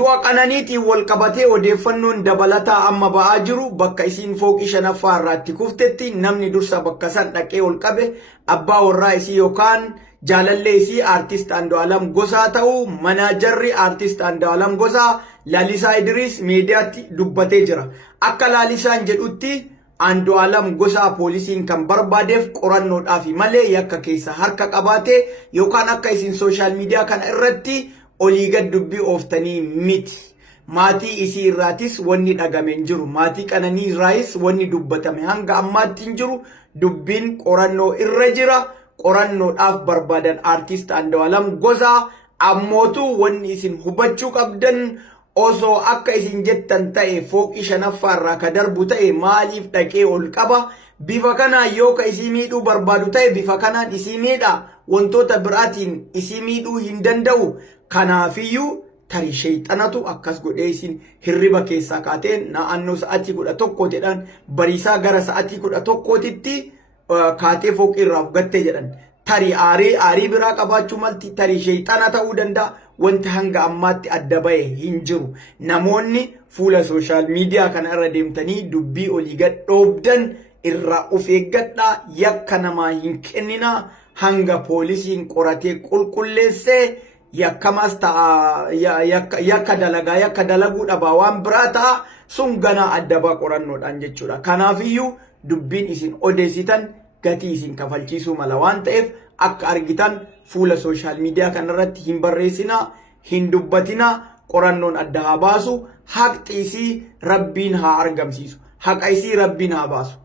Du'a Qananiitiin wal qabatee odeeffannoon dabalataa amma ba'aa jiru bakka isiin fooqii shanaffaa irratti kuftetti namni dursa bakka san dhaqee ol qabe abbaa warraa isii yookaan jaalallee isii aartist Andu'aalam Gosaa ta'uu manaajarri aartist Andu'aalam Gosaa Lalisaa Idris miidiyaatti dubbatee jira. Akka Lalisaan jedhutti Andu'aalam Gosaa poolisiin kan barbaadeef qorannoodhaaf malee yakka keessa harka qabaate yookaan akka isiin sooshaal miidiyaa kana irratti olii gad dubbii ooftanii miti. Maatii isii irraatis wanni dhagame hin jiru. Maatii Qananii irraayis wanni dubbatame hanga ammaatti hin jiru. Dubbiin qorannoo irra jira. Qorannoodhaaf barbaadan aartist Andu'aalam Gosaa ammootu wanni isin hubachuu qabdan osoo akka isin jettan ta'e fooqii shanaffaa irraa ka darbu ta'e maaliif dhaqee ol qaba? Bifa kanaan yoo ka isii miidhuu barbaadu ta'e bifa kanaan isii miidha. Wantoota biraatiin isii miidhuu hin danda'u. Kanaafiyyuu tarii sheexanatu akkas godhee isin hirriba keessaa kaateen naannoo sa'atii 11 bariisaa gara sa'atii 11titti kaatee fooqii irraa fugattee jedhan. Tarii aarii biraa qabaachuu malti tarii sheexana ta'uu danda'a. Wanti hanga ammaatti adda ba'e hin jiru. Namoonni fuula sooshaal miidiyaa kana irra deemtanii dubbii olii gad dhoobdan irraa of eeggadhaa. Yakka namaa hin kenninaa. Hanga poolisiin qoratee qulqulleessee yakkamas ta'a yakka dalaguu dhabaa waan biraa ta'a sun ganaa adda baa qorannoodhaan jechuudha. Kanaafiyyuu dubbiin isin odeessitan gatii isin kafalchiisuu mala waan ta'eef akka argitan fuula sooshaal miidiyaa kanarratti hin barreessinaa, hin dubbatinaa, qorannoon adda haa baasu, haqi isii rabbiin haa argamsiisu, haqa isii rabbiin haa baasu.